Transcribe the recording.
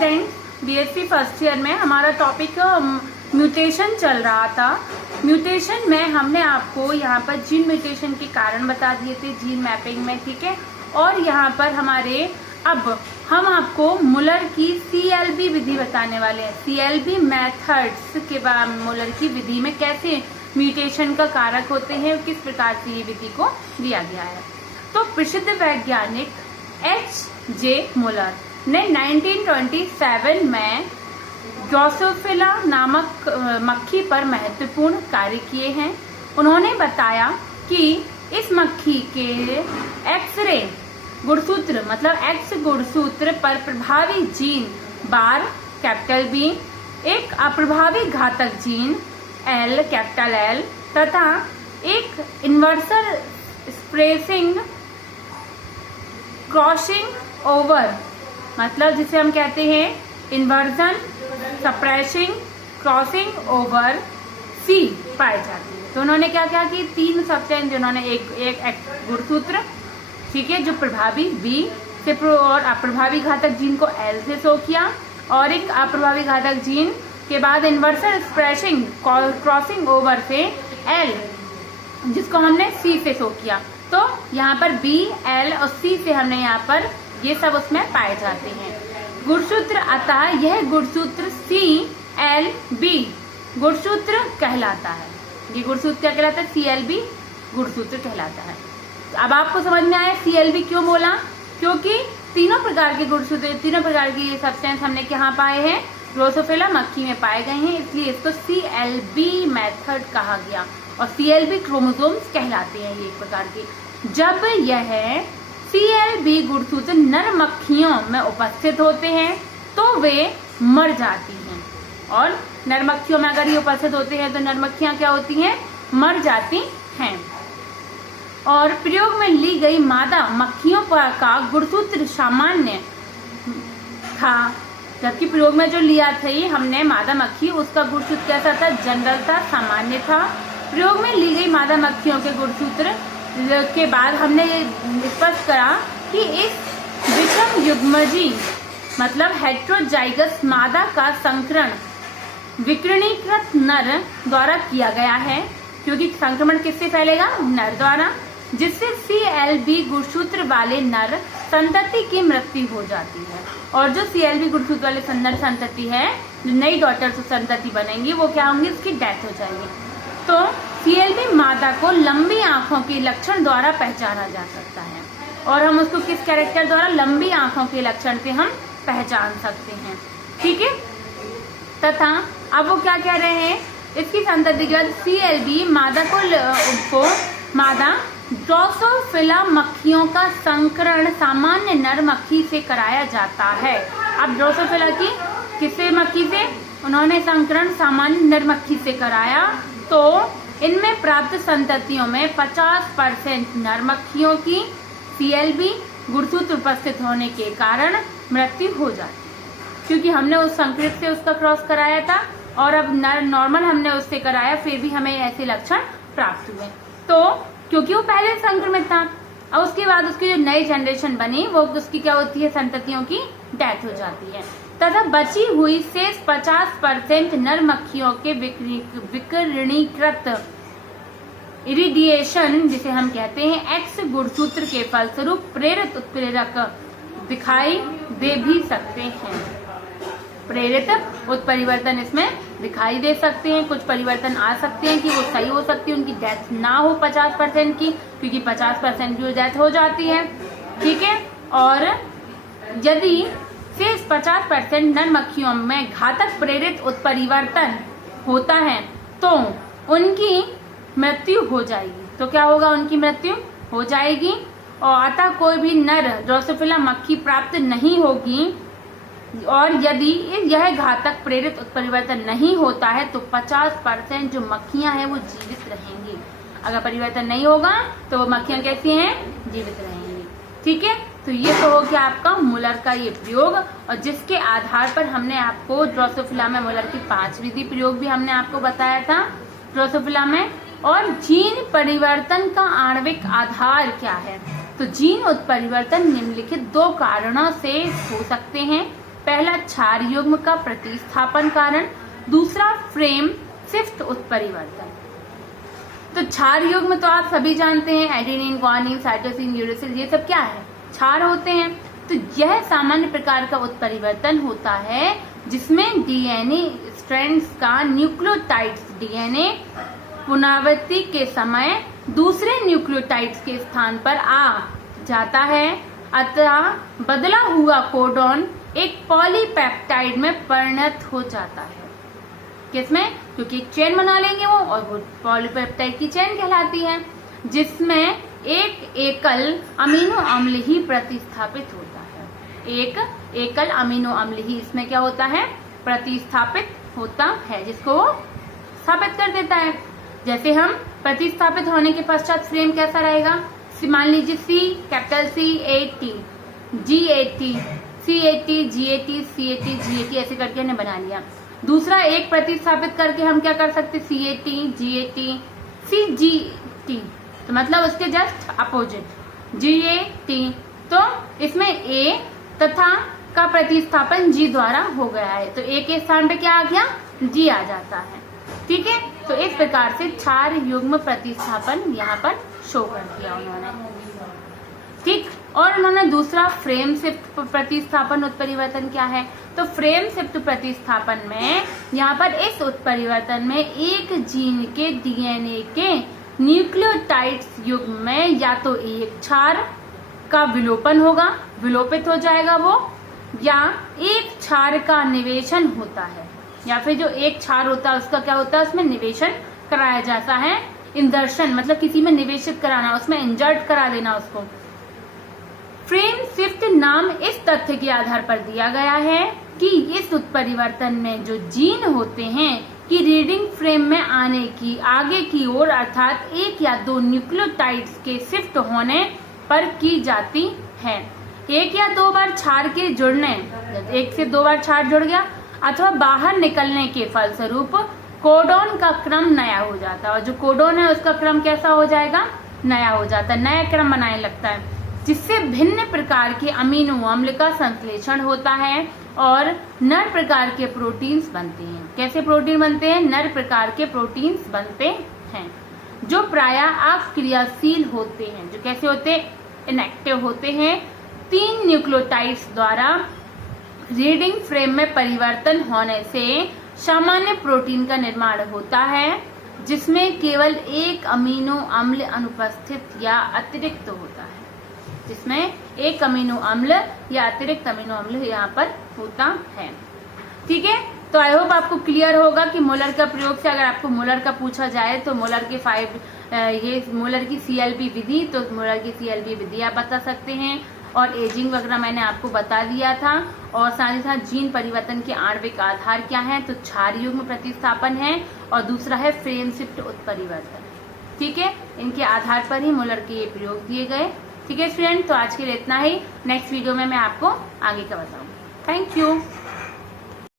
Student BSc first year में हमारा topic mutation चल रहा था। म्यूटेशन में हमने आपको यहाँ पर जीन म्यूटेशन के कारण बता दिए थे जीन मैपिंग में, ठीक है। और यहाँ पर हमारे अब हम आपको मुलर की CLB विधि बताने वाले हैं। CLB मेथड्स के बाद मुलर की विधि में कैसे म्यूटेशन का कारक होते हैं, किस प्रकार से ये विधि को दिया गया है। तो प्रसिद्ध वैज्ञानिक H.J. मुलर ने 1927 में ड्रोसोफिला नामक मक्खी पर महत्वपूर्ण कार्य किए हैं। उन्होंने बताया कि इस मक्खी के एक्स-रे गुणसूत्र मतलब X गुणसूत्र पर प्रभावी जीन बार कैपिटल B, एक अप्रभावी घातक जीन L कैपिटल L तथा एक इन्वर्सर स्प्रेसिंग क्रॉसिंग ओवर मतलब जिसे हम कहते हैं inversion suppressing crossing over C पाए जाते हैं। तो उन्होंने क्या किया कि तीन सब्सटेंस जिन्होंने एक गुणसूत्र, ठीक है, जो प्रभावी B से और अप्रभावी घातक जीन को L से शो किया और एक अप्रभावी घातक जीन के बाद इन्वर्सर स्प्रेसिंग क्रॉसिंग ओवर से L जिसको हमने C से शो किया। तो यहाँ पर B, L और C से हमने यहाँ पर ये सब उसमें पाए जाते हैं गुणसूत्र। अतः यह गुणसूत्र CLB गुणसूत्र कहलाता है। ये गुणसूत्र क्या कहलाता है? CLB गुणसूत्र कहलाता है। अब आपको समझ में आया CLB क्यों बोला? क्योंकि तीनों प्रकार के गुणसूत्र, तीनों प्रकार की सब्सटेंस हमने कहाँ पाए हैं? ड्रोसोफिला मक्खी में पाए गए हैं, इसलिए इसको CLB मेथड कहा गया। और CLB क्रोमोसोम्स कहलाते हैं ये एक प्रकार के। जब यह CLB गुणसूत्र नर मक्खियों में उपस्थित होते हैं तो वे मर जाती हैं। और नर मक्खियों में अगर ये उपस्थित होते हैं तो नर मक्खियां क्या होती हैं? मर जाती हैं। और प्रयोग में ली गई मादा मक्खियों का गुणसूत्र सामान्य था, जबकि प्रयोग में जो लिया था ये हमने मादा मक्खी, उसका गुणसूत्र कैसा था? जनरल था, सामान्य था। प्रयोग में ली गई मादा मक्खियों के गुणसूत्र के बाद हमने ये स्पष्ट करा कि इस विषम युग्मजी मतलब हेट्रोजाइगस मादा का संकरण विकिरणीकृत नर द्वारा किया गया है, क्योंकि संक्रमण किससे फैलेगा? नर द्वारा, जिससे CLB गुणसूत्र वाले नर संतति की मृत्यु हो जाती है। और जो CLB गुणसूत्र वाले नर संतति है, जो नई डॉटर संतति बनेंगी, वो क्या होंगी? उसकी डेथ हो जाएगी। तो CLB मादा को लंबी आंखों के लक्षण द्वारा पहचाना जा सकता है। और हम उसको किस कैरेक्टर द्वारा? लंबी आंखों के लक्षण से हम पहचान सकते हैं, ठीक है। तथा अब वो क्या कह रहे हैं? इसकी संतति के बाद CLB मादा को मादा ड्रोसोफिला मक्खियों का संकरण सामान्य नर मक्खी से कराया जाता है। अब ड्रोसोफिला की किससे मक्खी से? उन्होंने संकरण सामान्य नर मक्खी से कराया, तो इनमें प्राप्त संततियों में 50% नर मक्खियों की CLB गुणसूत्र उपस्थित होने के कारण मृत्यु हो जाती है, क्योंकि हमने उस संकरित से उसका क्रॉस कराया था और अब नॉर्मल हमने उससे कराया, फिर भी हमें ऐसे लक्षण प्राप्त हुए। तो क्योंकि वो पहले संक्रमित था, और उसके बाद उसकी जो नई जनरेशन बनी वो उसकी क्या होती है? संततियों की डेथ हो जाती है। तथा बची हुई शेष 50% नर मक्खियों के विकिरणीकृत इरिडिएशन जिसे हम कहते हैं X गुणसूत्र के फलस्वरूप प्रेरित उत्प्रेरक दिखाई दे भी सकते हैं। प्रेरित उत्परिवर्तन इसमें दिखाई दे सकते हैं। कुछ परिवर्तन आ सकते हैं कि वो सही हो सकती है, उनकी डेथ ना हो 50% की, क्योंकि 50% की डेथ हो जाती है, ठीक है। और यदि शेष 50% नर मक्खियों में घातक प्रेरित उत्परिवर्तन होता है तो उनकी मृत्यु हो जाएगी। तो क्या होगा? उनकी मृत्यु हो जाएगी। और अतः कोई भी नर ड्रोसोफिला मक्खी प्राप्त नहीं होगी। और यदि यह घातक प्रेरित उत्परिवर्तन नहीं होता है तो 50% जो मक्खियां हैं वो जीवित रहेंगी। अगर परिवर्तन नहीं होगा तो वो मक्खियां कैसी हैं? जीवित रहेंगी, ठीक है। तो ये तो हो गया आपका मुलर का ये प्रयोग, और जिसके आधार पर हमने आपको ड्रोसोफिला में मुलर की 5 विधि प्रयोग भी हमने आपको बताया था ड्रोसोफिला में। और जीन परिवर्तन का आणविक आधार क्या है? तो जीन उत्परिवर्तन निम्नलिखित 2 कारणों से हो सकते हैं। पहला क्षार युग्म का प्रतिस्थापन कारण, दूसरा फ्रेम शिफ्ट उत्परिवर्तन। तो क्षार युग्म तो आप सभी जानते हैं, एडेनिन, ग्वानिन, साइटोसिन, यूरेसिल, ये सब क्या है, क्षार होते हैं। तो यह सामान्य प्रकार का उत्परिवर्तन होता है जिसमें डीएनए स्ट्रैंड्स का न्यूक्लियोटाइड्स डीएनए पुनरावृत्ति के समय दूसरे न्यूक्लियोटाइड्स के स्थान पर आ जाता है, अतः बदला हुआ कोडॉन एक पॉलीपेप्टाइड में परिणत हो जाता है। किसमें? क्योंकि एक चेन बना लेंगे वो, और वो पॉलीपेप्टाइड की चेन कहलाती है, जिसमें एक एकल अमीनो अम्ल ही प्रतिस्थापित होता है। एक एकल अमीनो अम्ल ही इसमें क्या होता है, प्रतिस्थापित होता है, जिसको वो स्थापित कर देता है। जैसे हम प्रतिस्थापित होने के पश्चात फ्रेम कैसा रहेगा, मान लीजिए C, capital C8T, G8T, C8T, G8T, C8T, G8T ऐसे करके हमने बना लिया। दूसरा एक प्रतिस्थापित करके हम क्या कर सकते, C8T, G8T, CGT, तो मतलब उसके जस्ट अपोजिट G8T। तो इसमें A तथा का प्रतिस्थापन G द्वारा हो गया है, तो A के स्थान पे क्या आ गया, G आ जाता है। ठीक है, तो इस प्रकार से क्षार युग्म प्रतिस्थापन यहाँ पर शो कर दिया उन्होंने। ठीक, और उन्होंने दूसरा फ्रेम शिफ्ट प्रतिस्थापन उत्परिवर्तन क्या है, तो फ्रेम शिफ्ट प्रतिस्थापन में यहाँ पर इस उत्परिवर्तन में एक जीन के डीएनए के न्यूक्लियोटाइड्स युग्म में या तो एक क्षार का विलोपन होगा, विलोपित हो जाएगा वो, या एक क्षार का निवेशन होता है, या फिर जो एक क्षार होता है उसका क्या होता है, उसमें निवेशन कराया जाता है। इंदर्शन मतलब किसी में निवेशित कराना, उसमें इंजर्ट करा देना उसको। फ्रेम शिफ्ट नाम इस तथ्य के आधार पर दिया गया है कि इस उत्परिवर्तन में जो जीन होते हैं कि रीडिंग फ्रेम में आने की आगे की ओर अर्थात एक या दो न्यूक्लियोटाइड्स के शिफ्ट होने पर की जाती है। एक या दो बार क्षार के जुड़ने, एक से दो बार क्षार जुड़ गया अथवा बाहर निकलने के फलस्वरूप कोडॉन का क्रम नया हो जाता है, और जो कोडॉन है उसका क्रम कैसा हो जाएगा, नया हो जाता है, नया क्रम बनाने लगता है, जिससे भिन्न प्रकार के अमीनो अम्ल का संश्लेषण होता है और नर प्रकार के प्रोटीन्स बनते हैं। कैसे प्रोटीन बनते हैं, नर प्रकार के प्रोटीन्स बनते हैं जो प्रायः अक्रियाशील होते हैं, जो कैसे होते हैं, इनएक्टिव होते हैं। 3 न्यूक्लियोटाइड्स द्वारा रीडिंग फ्रेम में परिवर्तन होने से सामान्य प्रोटीन का निर्माण होता है, जिसमें केवल एक अमीनो अम्ल अनुपस्थित या अतिरिक्त होता है, जिसमें एक अमीनो अम्ल या अतिरिक्त अमीनो अम्ल यहाँ पर होता है। ठीक है, तो आई होप आपको क्लियर होगा कि मोलर का प्रयोग से अगर आपको मोलर का पूछा जाए तो मोलर के मोलर की CLB विधि, तो मोलर की CLB विधि आप बता सकते हैं, और एजिंग वगैरह मैंने आपको बता दिया था, और साथ ही साथ जीन परिवर्तन के आणविक आधार क्या है, तो क्षार युग्म प्रतिस्थापन है, और दूसरा है फ्रेम शिफ्ट उत्परिवर्तन। ठीक है, इनके आधार पर ही मोलर के ये प्रयोग दिए गए। ठीक है स्टूडेंट, तो आज के लिए इतना ही, नेक्स्ट वीडियो में मैं आपको आगे का बताऊंगी। Thank you.